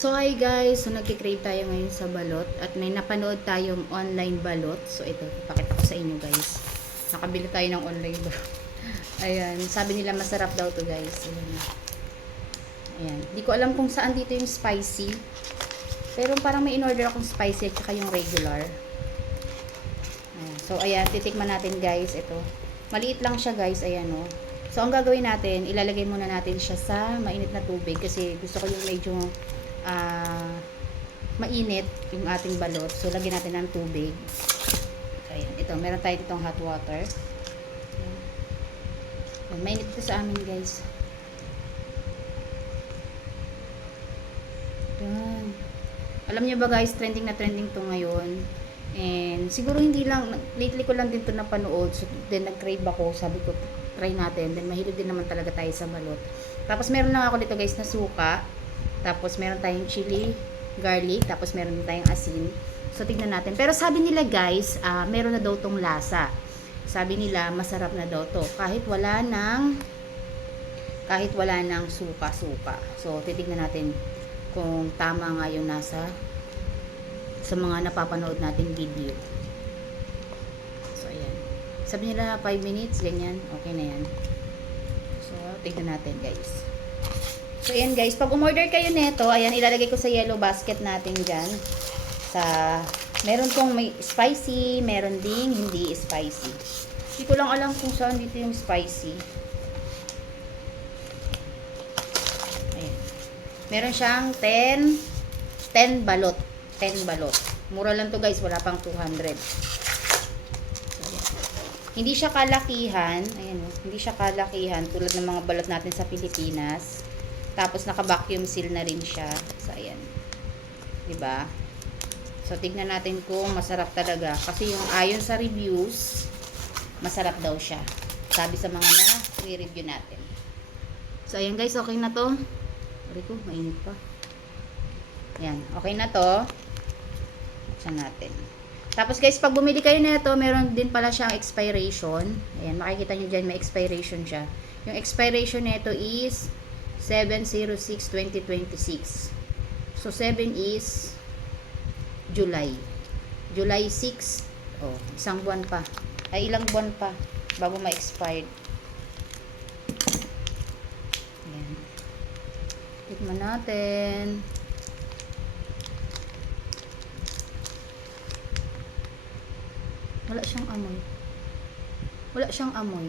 So hi guys, so nagki-crave tayo ngayon sa balot at may napanood tayong online balot. So ito, ipakita ko sa inyo guys. Nakabili tayo ng online balot. Ayan, sabi nila masarap daw to guys. Ayan. Ayan. Di ko alam kung saan dito yung spicy. Pero parang may in-order akong spicy at saka yung regular. Ayan. So ayan, titikman natin guys ito. Maliit lang siya guys, ayan o. So ang gagawin natin, ilalagay muna natin siya sa mainit na tubig kasi gusto ko yung medyo mainit yung ating balot. So lagyan natin ng tubig. Ayan, ito, meron tayo ditong hot water. Ayan, mainit ito sa amin guys. Ayan. Alam niyo ba guys, trending na trending to ngayon. And siguro hindi lang, lately ko lang din to napanood. So then nag-crave ako, sabi ko try natin. Then mahilig din naman talaga tayo sa balot. Tapos meron lang ako dito guys na suka. Tapos meron tayong chili, garlic, tapos meron din tayong asin. So tignan natin. Pero sabi nila guys, meron na daw tong lasa. Sabi nila masarap na daw to kahit wala ng suka-suka. So titignan natin kung tama nga yung nasa sa mga napapanood nating video. So ayan. Sabi nila 5 minutes, ganyan. Okay na yan. So tignan natin guys. So, ayan guys. Pag umorder kayo nito, ayan, ilalagay ko sa yellow basket natin dyan. Meron tong may spicy, meron ding hindi spicy. Hindi ko lang alam kung saan dito yung spicy. Ayan. Meron siyang 10 balot. 10 balot. Mura lang to guys, wala pang 200. Hindi siya kalakihan. Ayan, hindi siya kalakihan tulad ng mga balot natin sa Pilipinas. Tapos naka-vacuum seal na rin siya. So ayan. 'Di ba? So tignan natin kung masarap talaga kasi yung ayon sa reviews, masarap daw siya. Sabi sa mga na-review natin. So ayan guys, okay na 'to. Ari ko, mainit pa. Ayan, okay na 'to. Buksan natin. Tapos guys, pag bumili kayo nito, meron din pala siyang expiration. Ayan, makikita niyo diyan may expiration siya. Yung expiration nito is 7/06/2026. So 7 is July. July 6. Oh, isang buwan pa. Ay ilang buwan pa bago ma-expired. Ayan. Tikman natin. Wala siyang amoy. Wala siyang amoy.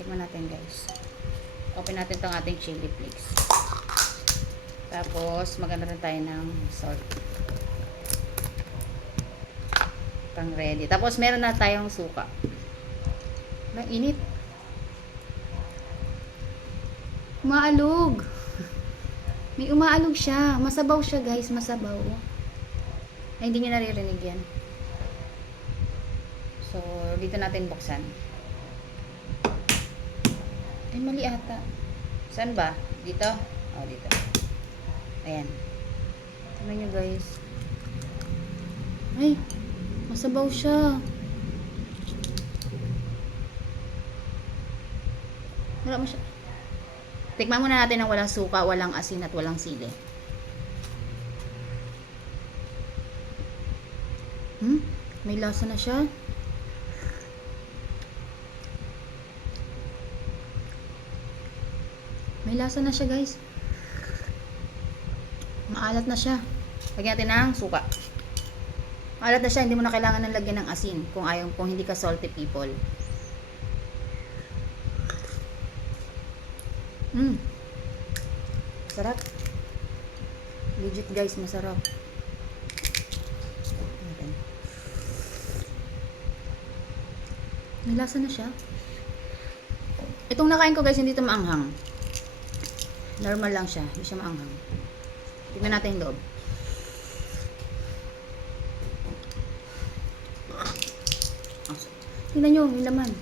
Tikman natin guys. Open natin itong ating chili flakes. Tapos, maganda rin tayo ng salt. Pang ready. Tapos, meron na tayong suka. Ang init. Umaalog. May umaalog siya. Masabaw siya guys. Masabaw. Ay, hindi nyo naririnig yan. So, dito natin buksan. Ay, mali ata. Saan ba? Dito? Oh, dito. Ayan. Tignan nyo guys. Ay, masabaw siya. Wala mo siya. Tikman muna natin ng walang suka, walang asin at walang sili. May lasa na siya. May lasa na siya guys. Maalat na siya. Lagyan natin ng suka. Maalat na siya, hindi mo na kailangan ng lagyan ng asin kung hindi ka salty people. Sarap. Legit guys, masarap. May lasa na siya. Itong nakain ko guys, hindi ito maanghang. Normal lang siya, hindi siya maanghang. Tingnan natin yung loob. Tingnan nyo yung laman.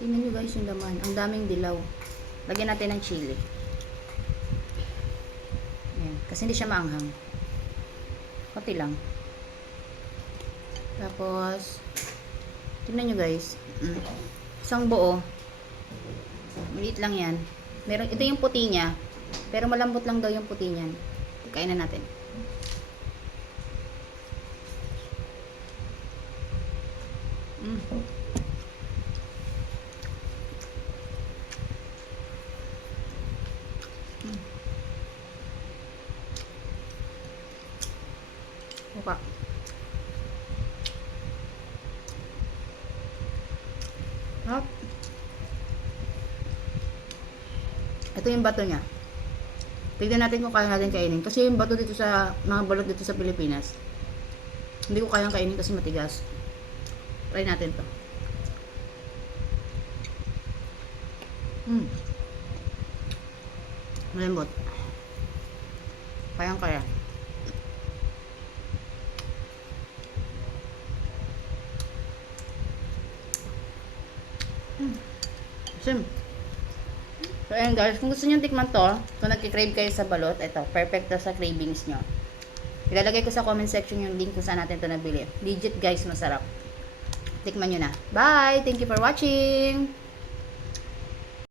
Tingnan nyo guys yung laman. Ang daming dilaw. Lagyan natin ng chili. Ayan. Kasi hindi siya maanghang. Konti lang. Tapos, tingnan nyo guys. Isang buo. Maliit lang yan. Meron, ito yung puti niya. Pero malambot lang daw yung puti niyan. Kain na natin. Mm. Mm. Buka. Hop. Ito yung bato niya. Tignan natin kung kaya natin kainin. Kasi yung bato dito sa, mga balot dito sa Pilipinas, hindi ko kayang kainin kasi matigas. Try natin to. Malambot. Kayang kaya. Sim. So, ayan guys, kung gusto nyo tikman to, kung nagkikrave kayo sa balot, ito, perfect to sa cravings nyo. Ilalagay ko sa comment section yung link kung saan natin to nabili. Legit guys, masarap. Tikman nyo na. Bye! Thank you for watching!